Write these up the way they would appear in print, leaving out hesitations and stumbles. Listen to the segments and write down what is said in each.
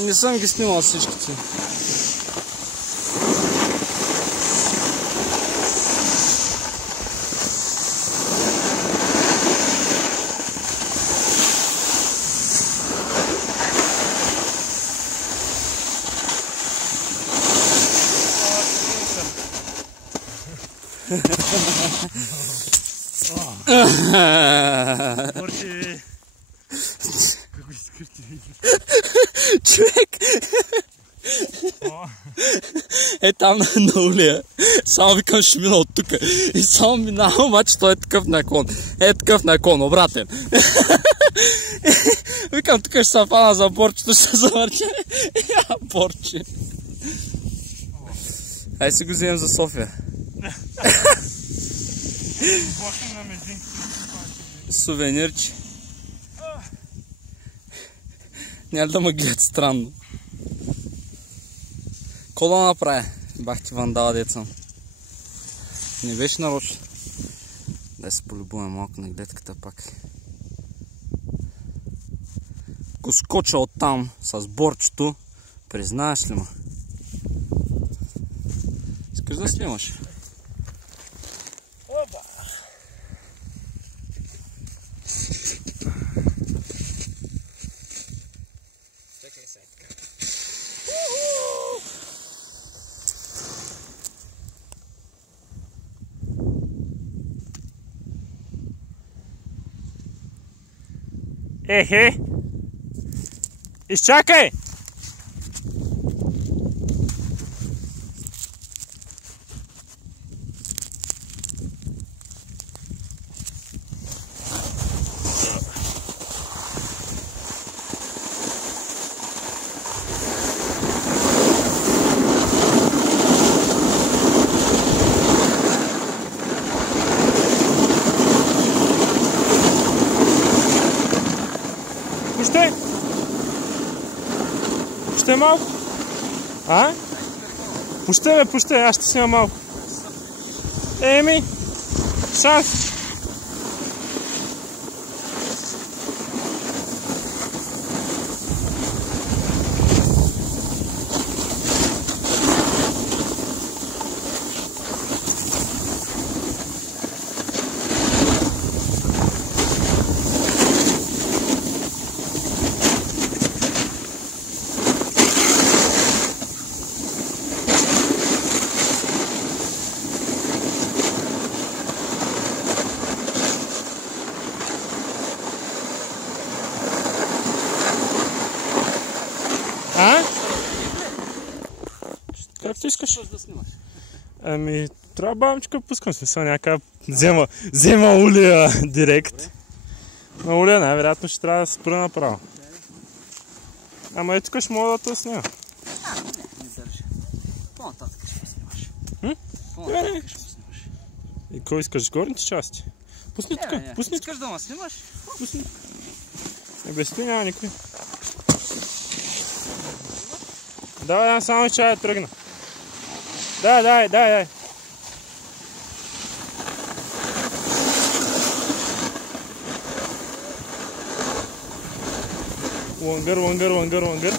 Не съм ги снимал всичките. Борче! Какой скрытый. Човек! Е там на улия. Само викам ще мина от тука. И само минава, обаче той е такъв наклон. Е такъв наклон, обратен. Викам тук ще се фана за борчето, ще се завърче. Борче. Ай си го вземем за София. Сувенирче. Няма да ме гледат странно. Ко да направя? Бах ти вандала, деца. Не беше нарочно. Дай се полюбуваме малко на гледката пак. Го скоча оттам с борчето. Признаеш ли ма? Искаш да снимаш? Опа! Чакай сега така. Ехе! Изчакай! Пусти! Пусти малко! А? Пусти бе, пусти, аз ще снимам малко. Еми! Сам! А? Как ти искаш? Ами, трябва бавничко пускам, смисъл някакъв... Взема улия директ. На улия най-вероятно ще трябва да се спра направо. Ама и тук ще мога да те снимам. Не държа. По-нататък ще снимаш. По-нататък ще снимаш. И кой искаш? Горните части? Пусни тук, пусни тук. Искаш да ме снимаш? Пусни. Без ти няма никой. Давай, само чая тръгна. Дай. Лонгър.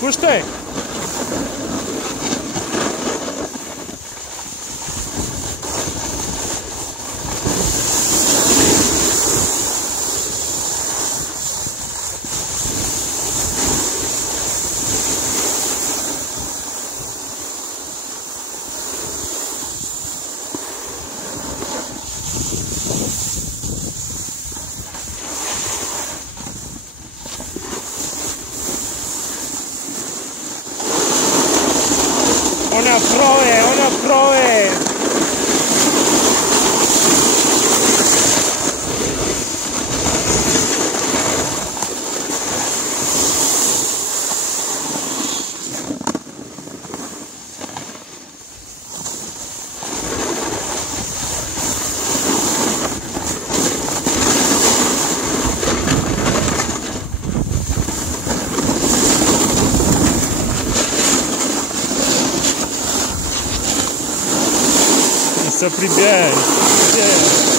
Пущай! Ona prove! се прибие.